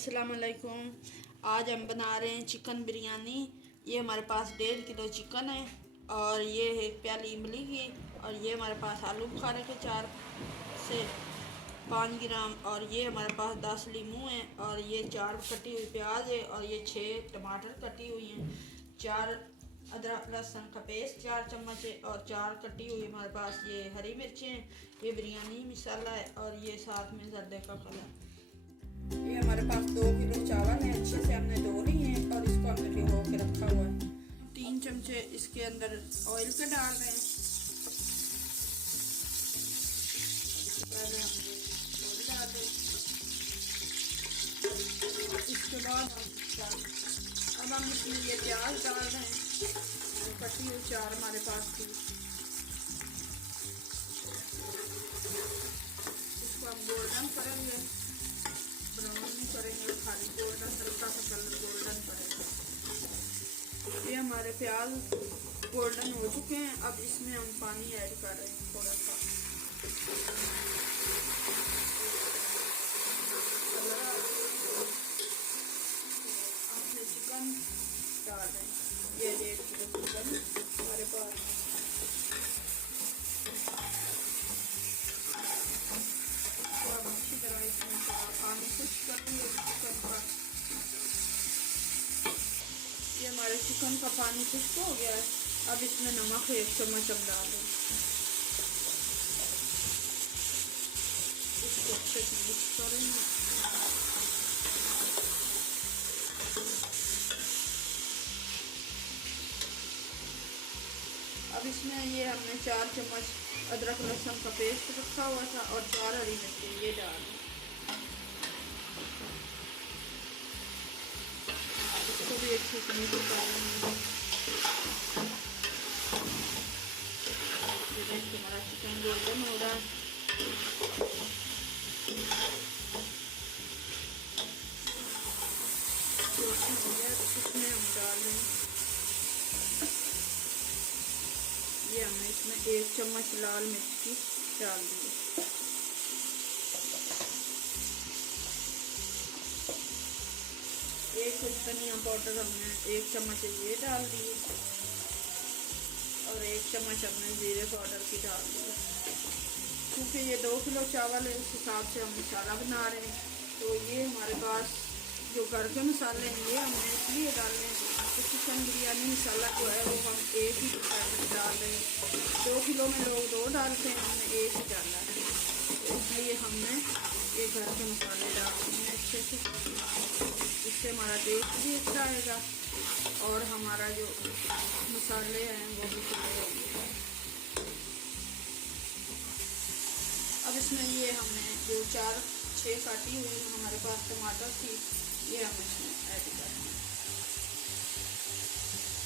अस्सलाम वालेकुम। आज हम बना रहे हैं चिकन बिरयानी। ये हमारे पास 1.5 किलो चिकन है और ये है 1 प्याली इमली की, और ये हमारे पास आलू बुखारे के 4 से 5 ग्राम, और ये हमारे पास 10 लीमू हैं, और ये 4 कटी हुई प्याज है, और ये 6 टमाटर कटी हुई हैं, 4 अदरक लहसुन का पेस्ट 4 चम्मच है, और 4 कटी हुई हमारे पास ये हरी मिर्चें हैं। ये बिरयानी मसाला है, और ये साथ में जर्दे का कलर। ये हमारे पास 2 किलो चावल है, अच्छे से हमने धो ली है और इसको हमने भिगो के रखा हुआ है। 3 चमचे इसके अंदर ऑयल के डाल रहे हैं। पहले हम ऑयल डाल दें, इसके बाद अब हम इसमें ये प्याज डाल रहे हैं, तो कटी हुई 4 हमारे पास थी। इसको हम गोल्डन करेंगे, ब्राउन नहीं करेंगे, खाली गोल्डन, हल्का सा कलर गोल्डन करेंगे। ये हमारे प्याज गोल्डन हो चुके हैं। अब इसमें हम पानी ऐड कर रहे हैं थोड़ा सा, अपने चिकन डाल रहे हैं। ये 1.5 किलो चिकन हमारे पास। अच्छी तरह इसमें पानी खुश्क करेंगे चिकन का। ये हमारे चिकन का पानी खुश्क हो गया है। अब इसमें नमक 1 चम्मच हम डाल दें, इसको अच्छे से मिक्स करेंगे। अब इसमें ये हमने 4 चम्मच अदरक लहसुन का पेस्ट रखा हुआ था और 4 हरी मिर्ची ये डाल, इसको भी अच्छे से मिक्स करेंगे। ये देखिए हमारा चिकन गोल्डन हो रहा है। इसमें हम डाल देंगे, ये हमने इसमें 1 चम्मच लाल मिर्च की डाल दी। एक धनिया पाउडर हमने 1 चम्मच ये डाल दी, और 1 चम्मच हमने जीरे पाउडर की डाल दी। क्योंकि ये 2 किलो चावल है, उस हिसाब से हम मसाला बना रहे हैं, तो ये हमारे पास जो घर के मसाले हैं ये हमने इसलिए डालने हैं। तो चिकन बिरयानी मसाला जो है वो हम 1 ही पैकेट डाल रहे हैं। 2 किलो में लोग 2 डालते हैं, हमने 1 ही डाला है, तो इसलिए हमने ये घर के मसाले डालते हैं अच्छे से। इससे हमारा टेस्ट भी अच्छा आएगा और हमारा जो मसाले हैं वो भी अच्छे होंगे। अब इसमें ये हमने जो 4-6 काटी हुई हमारे पास टमाटर थी, ये हम इसमें ऐड करेंगे,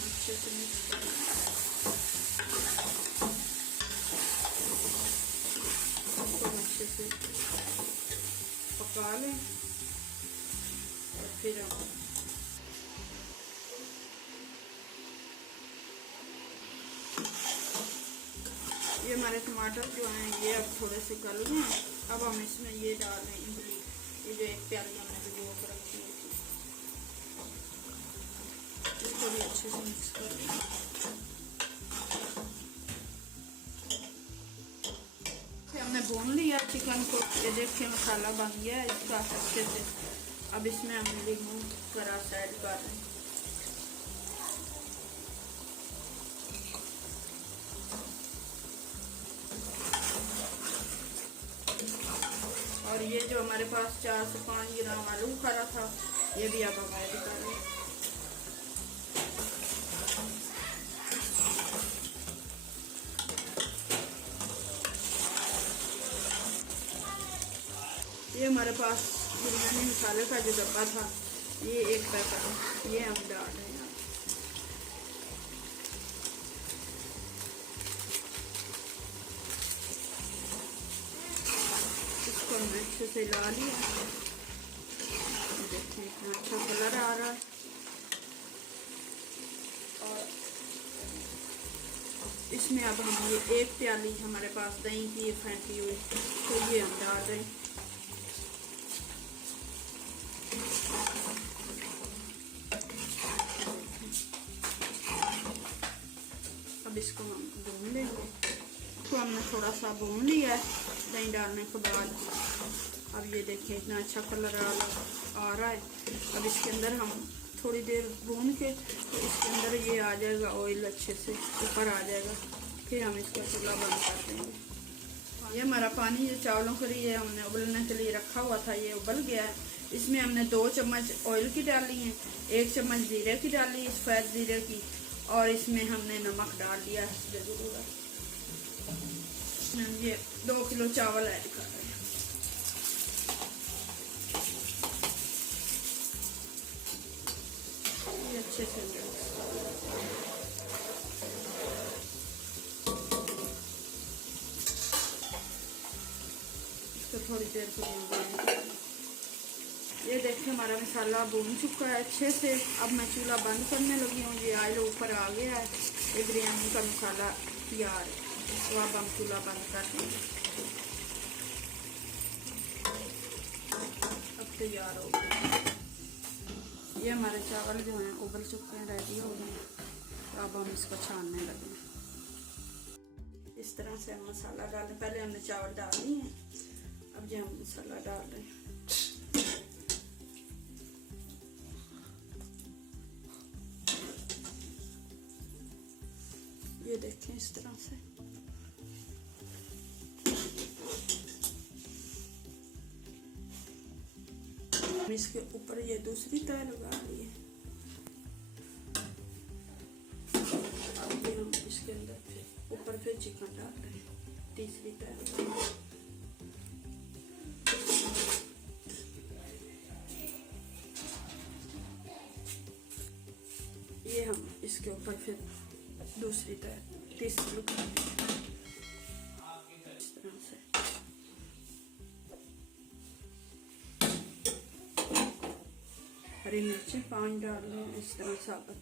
अच्छे से मिक्स करेंगे। इसको अच्छे से पका लें और फिर हम ये हमारे टमाटर जो हैं ये अब थोड़े से गल गए। अब हम इसमें ये डाल रहे हैं इमली, ये जो 1 प्याली हमने भिगो कर रखी हुई थी, इसको भी अच्छे से मिक्स कर दें। हमने भून लिया चिकन को, ये देखिए मसाला बन गया है इसका अच्छे से। अब इसमें हम लीमू का रस ऐड कर रहे हैं, और ये जो हमारे पास 4 से 5 ग्राम आलू बुखारा था ये भी अब हम ऐड कर रहे हैं। ये हमारे पास बिरयानी मसाले का जो डब्बा था ये 1 पैकेट ये हम डाल रहे हैं। इसको हमने अच्छे से ला लिया, देखिए इतना अच्छा कलर आ रहा है। और इसमें अब हम ये 1 प्याली हमारे पास दही की फेंटी हुई, तो ये हम डाल दें। अब इसको हम भून लेंगे। इसको हमने थोड़ा सा भून लिया है दही डालने के बाद। अब ये देखिए इतना अच्छा कलर आ रहा है। अब इसके अंदर हम थोड़ी देर भून के तो इसके अंदर ये आ जाएगा ऑयल, अच्छे से ऊपर आ जाएगा। फिर हम इसका चूल्हा बंद कर देंगे। ये हमारा पानी जो चावलों के लिए हमने उबलने के लिए रखा हुआ था ये उबल गया है। इसमें हमने 2 चम्मच ऑयल की डाली है, 1 चम्मच जीरे की डाली, सफ़ेद जीरे की, और इसमें हमने नमक डाल दिया है ज़रूरत। ये 2 किलो चावल ऐड कर रहे हैं। ये अच्छे से इसको थोड़ी देर के लिए ये देखिए हमारा मसाला भून चुका है अच्छे से। अब मैं चूल्हा बंद करने लगी हूँ। ये ऑयल ऊपर आ गया है। ये बिरयानी का मसाला तैयार है। तो अब हम चूल्हा बंद कर देंगे। अब तैयार हो गया। ये हमारे चावल जो हैं उबल चुके हैं, रेडी हो गए। तो अब हम इसको छानने लगे। इस तरह से हम मसाला डालें। पहले हमने चावल डाल दिए हैं, अब जो हम मसाला डाल रहे हैं। ये देखें इस तरह से। इसके ऊपर ये दूसरी तह लगा दी है। अब ये हम इसके अंदर फिर ऊपर फिर चिकन डाल रहे हैं, तीसरी तह। ये हम इसके ऊपर फिर दूसरी तह, तीसरी इस तरह से। हरी मिर्चें 5 डाल रहे हैं इस तरह साबुत।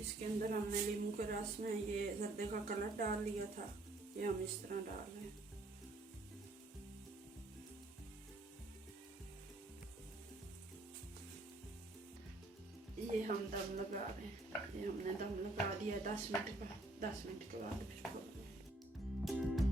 इसके अंदर हमने नींबू के रस में ये जर्दे का कलर डाल लिया था, ये हम इस तरह डाल रहे हैं। ये हम दम लगा रहे हैं। ये हमने दम लगा दिया 10 मिनट का। 10 मिनट के बाद फिर खोल रहे हैं।